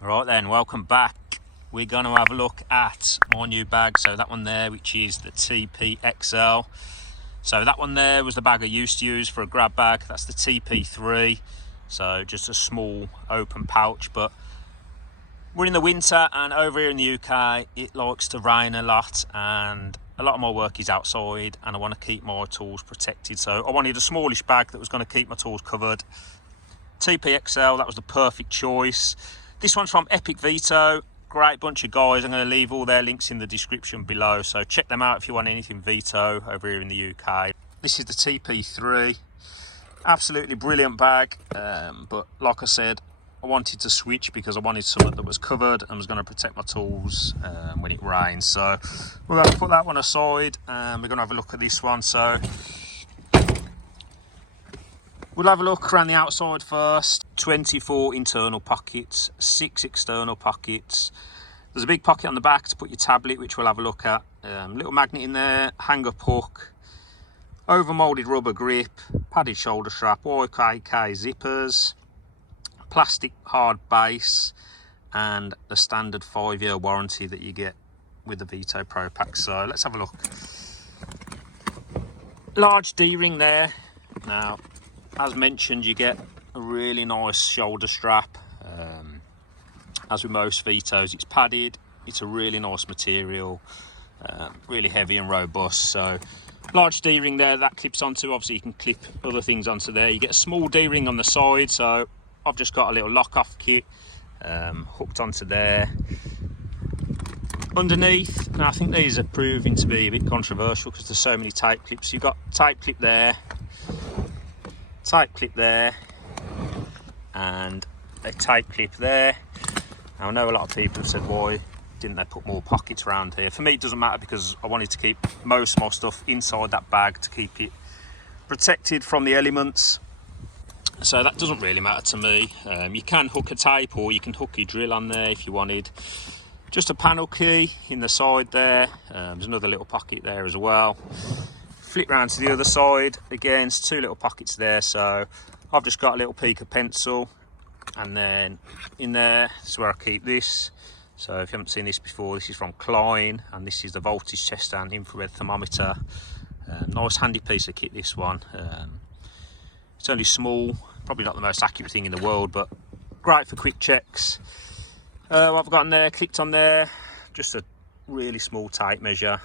Right then, welcome back. We're going to have a look at my new bag. So that one there, which is the TP XL. So that one there was the bag I used to use for a grab bag. That's the TP3. So just a small open pouch, but we're in the winter and over here in the UK it likes to rain a lot, and a lot of my work is outside and I want to keep my tools protected. So I wanted a smallish bag that was going to keep my tools covered. TP XL, that was the perfect choice. This one's from Veto. Great bunch of guys. I'm going to leave all their links in the description below, so check them out if you want anything Veto over here in the UK. This is the TP3. Absolutely brilliant bag, but like I said, I wanted to switch because I wanted something that was covered and was going to protect my tools when it rains. So we're going to put that one aside and we're going to have a look at this one. So we'll have a look around the outside first. 24 internal pockets, 6 external pockets. There's a big pocket on the back to put your tablet, which we'll have a look at. Little magnet in there, hang-up hook, over-moulded rubber grip, padded shoulder strap, Hvac zippers, plastic hard base, and the standard 5-year warranty that you get with the Veto Pro Pack. So let's have a look. Large D-ring there. Now, as mentioned, you get a really nice shoulder strap. As with most Vetos, it's padded. It's a really nice material, really heavy and robust. So large D-ring there that clips onto. Obviously you can clip other things onto there. You get a small D-ring on the side, so I've just got a little lock-off kit hooked onto there. Underneath, now I think these are proving to be a bit controversial because there's so many tape clips. You've got tape clip there, tape clip there, and a tape clip there. Now I know a lot of people have said, why didn't they put more pockets around here? For me it doesn't matter because I wanted to keep most of my stuff inside that bag to keep it protected from the elements. So that doesn't really matter to me. You can hook a tape or you can hook your drill on there if you wanted. Just a panel key in the side there. There's another little pocket there as well. Flip round to the other side. Again, it's 2 little pockets there. So I've just got a little Pica pencil, and then in there is where I keep this. So if you haven't seen this before, this is from Klein, and this is the voltage tester and infrared thermometer. Nice handy piece of kit, this one. It's only small, probably not the most accurate thing in the world, but great for quick checks. What I've got in there, clipped on there, just a really small tape measure,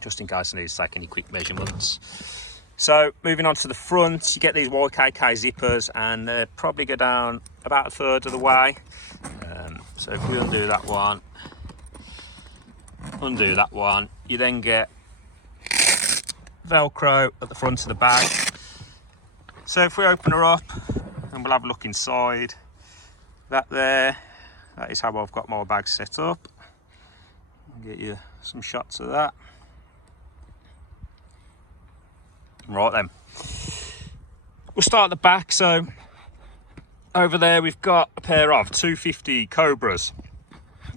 just in case I need to take any quick measurements. So moving on to the front, you get these Hvac zippers, and they probably go down about 1/3 of the way. So if we undo that one, you then get Velcro at the front of the bag. So if we open her up and we'll have a look inside, that is how I've got my bag set up. I'll get you some shots of that. Right then, we'll start at the back. So over there we've got a pair of 250 Cobras.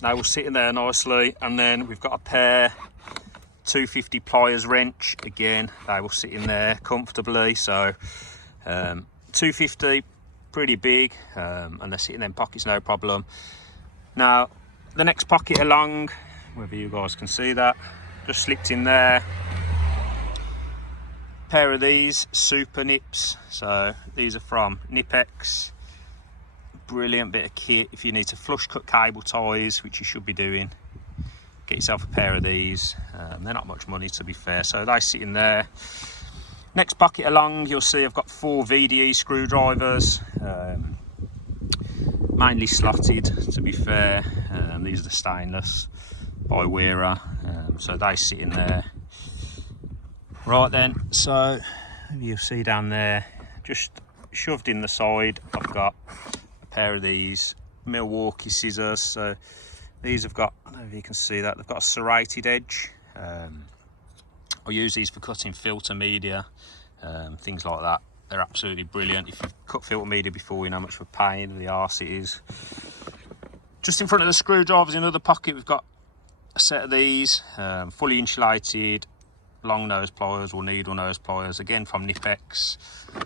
They will sit in there nicely, and then we've got a pair 250 pliers wrench. Again, they will sit in there comfortably. So 250, pretty big, and they sit in them pockets no problem. Now the next pocket along, whether you guys can see that, just slipped in there. Pair of these super nips. So these are from Nipex. Brilliant bit of kit if you need to flush cut cable ties, which you should be doing. Get yourself a pair of these. They're not much money, to be fair, so they sit in there. Next pocket along, you'll see I've got 4 VDE screwdrivers, mainly slotted, to be fair. These are the stainless by Wera, so they sit in there. Right then, so you'll see down there, just shoved in the side, I've got pair of these Milwaukee scissors. So these have got, I don't know if you can see that, they've got a serrated edge. I use these for cutting filter media, things like that. They're absolutely brilliant. If you've cut filter media before, you know how much of a pain in the arse it is. Just in front of the screwdrivers in another pocket, we've got a set of these, fully insulated long nose pliers or needle nose pliers, again from Hvac.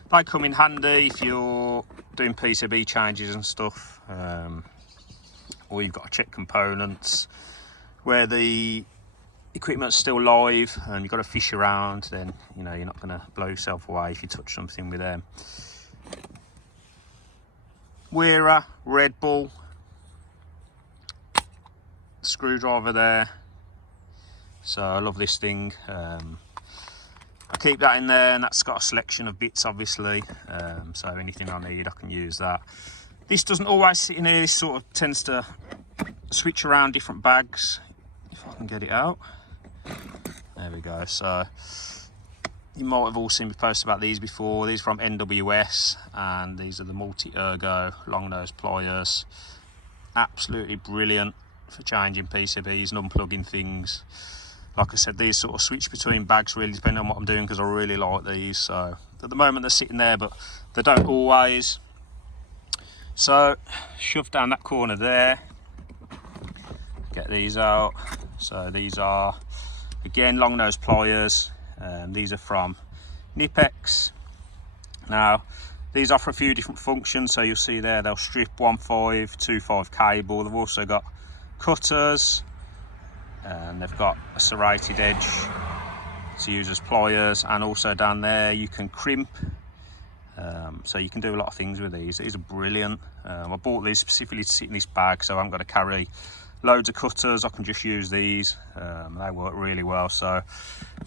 They come in handy if you're doing PCB changes and stuff, or you've got to check components where the equipment's still live and you've got to fish around. Then you know you're not going to blow yourself away if you touch something with them. Hvac Red Bull screwdriver there. So I love this thing. I keep that in there, and that's got a selection of bits obviously, so anything I need I can use that. This doesn't always sit in here. This sort of tends to switch around different bags, if I can get it out. There we go. So you might have all seen me post about these before. These are from NWS, and these are the multi-ergo long nose pliers. Absolutely brilliant for changing PCBs and unplugging things. Like I said, these sort of switch between bags really depending on what I'm doing, because I really like these. So at the moment they're sitting there, but they don't always. So shove down that corner there, get these out. So these are again long nose pliers. These are from Hvac. Now these offer a few different functions, so you'll see there they'll strip 1.5, 2.5 cable. They've also got cutters, and they've got a serrated edge to use as pliers, and also down there you can crimp, so you can do a lot of things with these. These are brilliant. I bought these specifically to sit in this bag, so I haven't got to carry loads of cutters. I can just use these. They work really well, so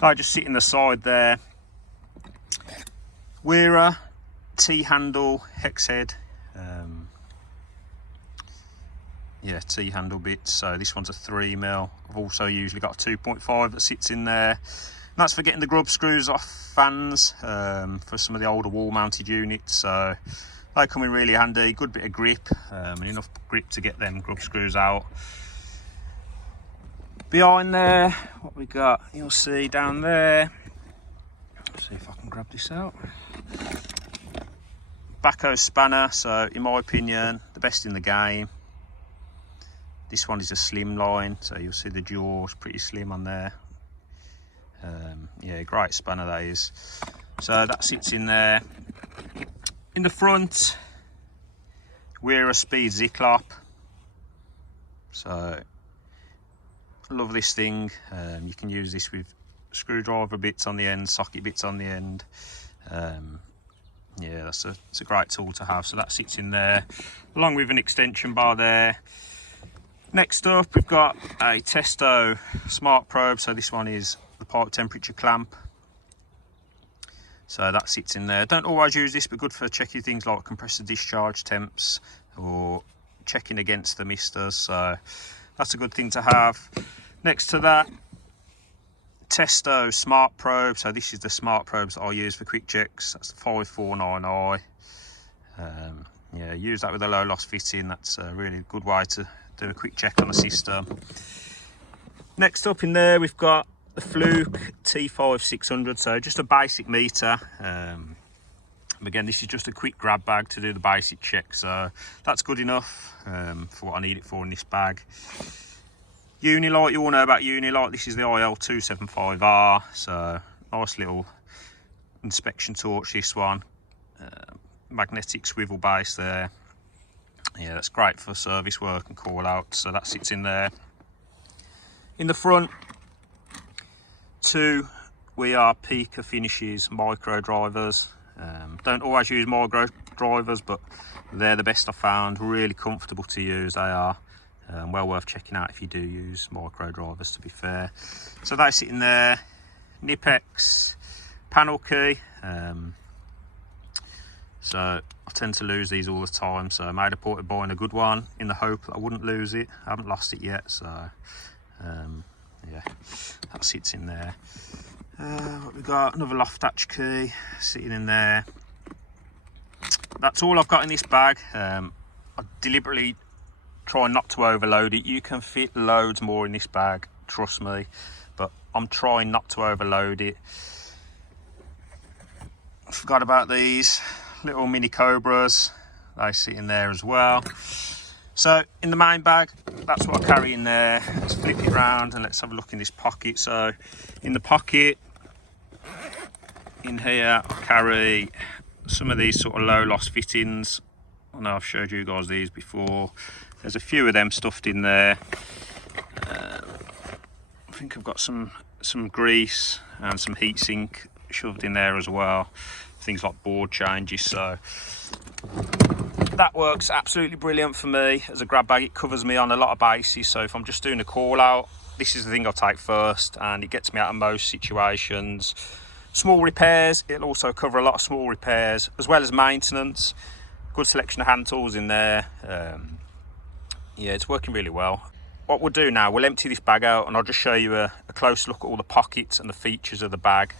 I just sit in the side there. Hvac T-handle hex head, yeah, T-handle bits. So this one's a 3mm. I've also usually got a 2.5 that sits in there. And that's for getting the grub screws off fans, for some of the older wall mounted units. So they come in really handy. Good bit of grip, and enough grip to get them grub screws out. Behind there, what we got, you'll see down there. Let's see if I can grab this out. Hvac spanner. So in my opinion, the best in the game. This one is a slim line, so you'll see the jaws pretty slim on there. Yeah, great spanner that is. So that sits in there. In the front, Hvac Speed Zyklop. So I love this thing. You can use this with screwdriver bits on the end, socket bits on the end. Yeah, it's a great tool to have. So that sits in there, along with an extension bar there. Next up, we've got a Testo smart probe. So this one is the pipe temperature clamp. So that sits in there. Don't always use this, but good for checking things like compressor discharge temps or checking against the misters. So that's a good thing to have. Next to that, Testo smart probe. So this is the smart probes that I use for quick checks. That's the 549i. Yeah, use that with a low loss fitting. That's a really good way to do a quick check on the system. Next up in there, we've got the Fluke T5600. So just a basic meter. Again, this is just a quick grab bag to do the basic check. So that's good enough for what I need it for in this bag. Unilight, you all know about Unilight. This is the IL275R. So nice little inspection torch, this one. Magnetic swivel base there. Yeah, that's great for service work and call out. So that sits in there. In the front, two Pika Finishes micro drivers. Don't always use micro drivers, but they're the best I've found. Really comfortable to use, they are. Well worth checking out if you do use micro drivers, to be fair. So they sit in there. Hvac panel key. So I tend to lose these all the time, so I made a point of buying a good one in the hope that I wouldn't lose it. I haven't lost it yet, so yeah, that sits in there. What we got, another loft hatch key sitting in there. That's all I've got in this bag. I deliberately try not to overload it. You can fit loads more in this bag, trust me, but I'm trying not to overload it. I forgot about these little mini cobras, they sit in there as well. So in the main bag, that's what I carry in there. Let's flip it around and let's have a look in this pocket. So in the pocket in here, I carry some of these sort of low loss fittings. I know I've showed you guys these before. There's a few of them stuffed in there. I think I've got some grease and some heatsink shoved in there as well. Things like board changes, so that works absolutely brilliant for me as a grab bag. It covers me on a lot of bases, so if I'm just doing a call out, this is the thing I'll take first, and it gets me out of most situations. Small repairs, it'll also cover a lot of small repairs as well as maintenance. Good selection of hand tools in there. Yeah, it's working really well. What we'll do now, we'll empty this bag out and I'll just show you a close look at all the pockets and the features of the bag.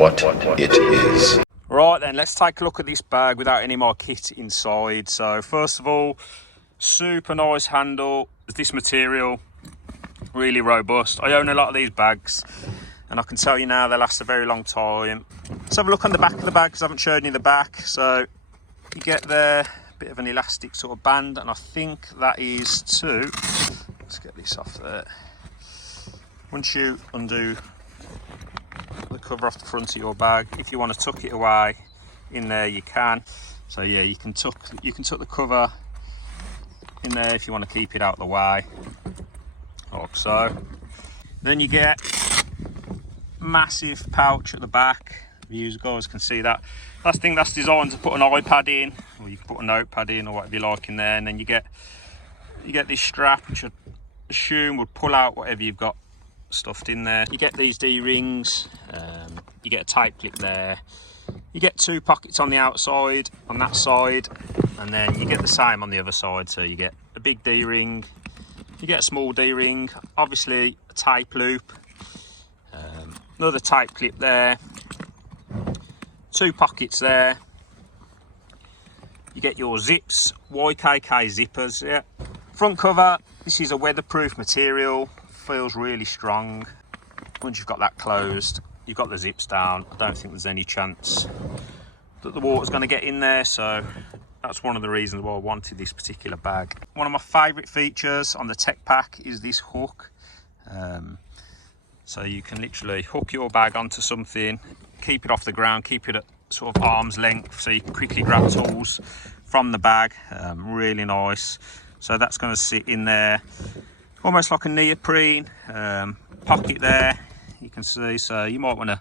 What it is. Right then, let's take a look at this bag without any more kit inside. So first of all, super nice handle. This material, really robust. I own a lot of these bags and I can tell you now they last a very long time. Let's have a look on the back of the bag because I haven't shown you the back. So you get there a bit of an elastic sort of band, and I think that is to, let's get this off there. Once you undo the cover off the front of your bag, if you want to tuck it away in there, you can. So yeah, you can tuck the cover in there if you want to keep it out of the way, like so. Then you get massive pouch at the back. You guys can see that. That's the thing that's designed to put an iPad in, or you can put a notepad in, or whatever you like in there. And then you get this strap, which I assume would pull out whatever you've got stuffed in there. You get these D-rings, you get a tight clip there, you get two pockets on the outside on that side, and then you get the same on the other side. So you get a big D-ring, you get a small D-ring, obviously a tape loop, another tape clip there, two pockets there, you get your zips, YKK zippers. Yeah, front cover, this is a weatherproof material, feels really strong. Once you've got that closed, you've got the zips down, I don't think there's any chance that the water's going to get in there, so that's one of the reasons why I wanted this particular bag. One of my favourite features on the tech pack is this hook. So you can literally hook your bag onto something, keep it off the ground, keep it at sort of arm's length, so you can quickly grab tools from the bag. Really nice. So that's going to sit in there almost like a neoprene pocket there, you can see. So you might want to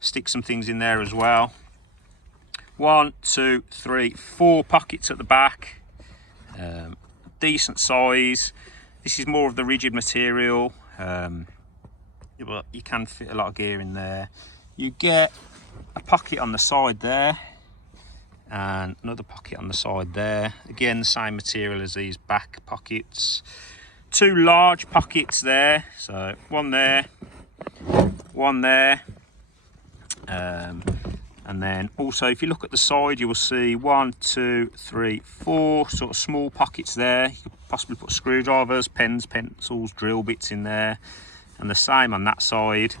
stick some things in there as well. 1, 2, 3, 4 pockets at the back, decent size. This is more of the rigid material, but you can fit a lot of gear in there. You get a pocket on the side there and another pocket on the side there, again the same material as these back pockets. 2 large pockets there, so one there, and then also if you look at the side, you will see 1, 2, 3, 4 sort of small pockets there. You could possibly put screwdrivers, pens, pencils, drill bits in there, and the same on that side.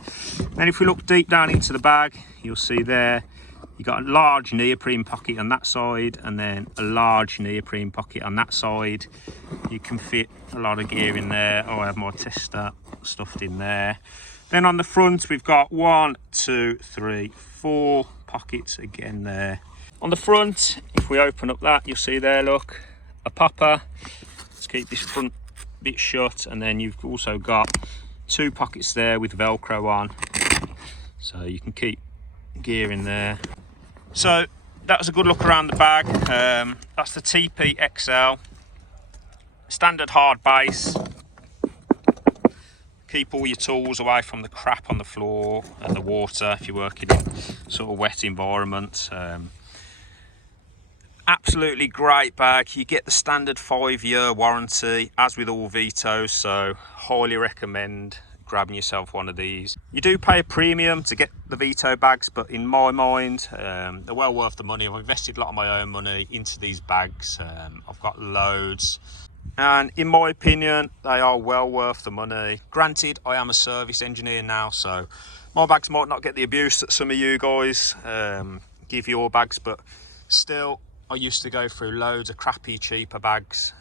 Then if we look deep down into the bag, you'll see there you got a large neoprene pocket on that side, and then a large neoprene pocket on that side. You can fit a lot of gear in there. Oh, I have my tester stuffed in there. Then on the front we've got 1, 2, 3, 4 pockets again there. On the front, if we open up that, you'll see there, look, a popper. Let's keep this front bit shut, and then you've also got 2 pockets there with Velcro on, so you can keep gear in there. So that was a good look around the bag. That's the TP XL, standard hard base. Keep all your tools away from the crap on the floor and the water if you're working in sort of wet environments. Absolutely great bag. You get the standard 5-year warranty as with all Vetos, so highly recommend grabbing yourself one of these. You do pay a premium to get the Veto bags, but in my mind they're well worth the money. I've invested a lot of my own money into these bags. I've got loads, and in my opinion they are well worth the money. Granted, I am a service engineer now, so my bags might not get the abuse that some of you guys give your bags, but still, I used to go through loads of crappy, cheaper bags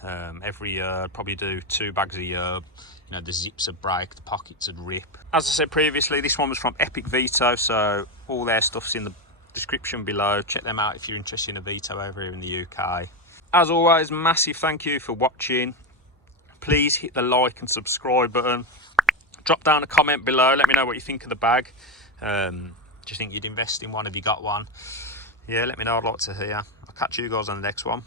every year. I'd probably do 2 bags a year. You know, the zips would break, the pockets would rip. As I said previously, this one was from Hvac Veto, so all their stuff's in the description below. Check them out if you're interested in a Veto over here in the UK. As always, massive thank you for watching. Please hit the like and subscribe button. Drop down a comment below, let me know what you think of the bag. Do you think you'd invest in one? Have you got one? Yeah, let me know, I'd like to hear. I'll catch you guys on the next one.